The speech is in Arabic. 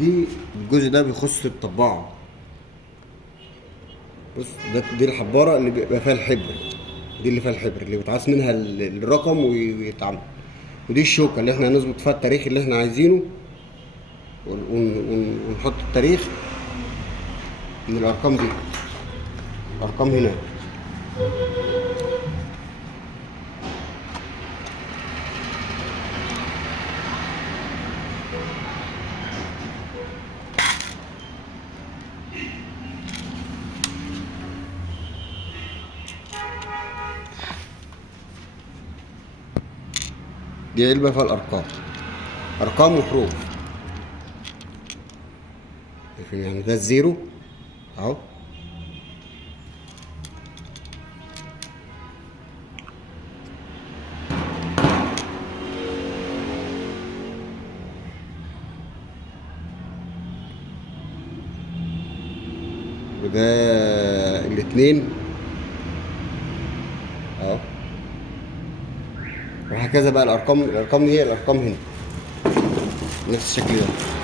دي الجزء ده بيخص الطباعة. بص، دي الحبارة اللي بيبقى فيها الحبر. دي اللي فيها الحبر اللي بيتعاص منها الرقم ويتعمل. ودي الشوكة اللي احنا هنظبط فيها التاريخ اللي احنا عايزينه، ونحط التاريخ من الأرقام دي. الأرقام هنا. دي علبة فيها الأرقام، أرقام وحروف. شايفين يعني ده الزيرو أهو. وده الاتنين اهو. وهكذا بقى الارقام دي هي الارقام هنا نفس الشكل ده.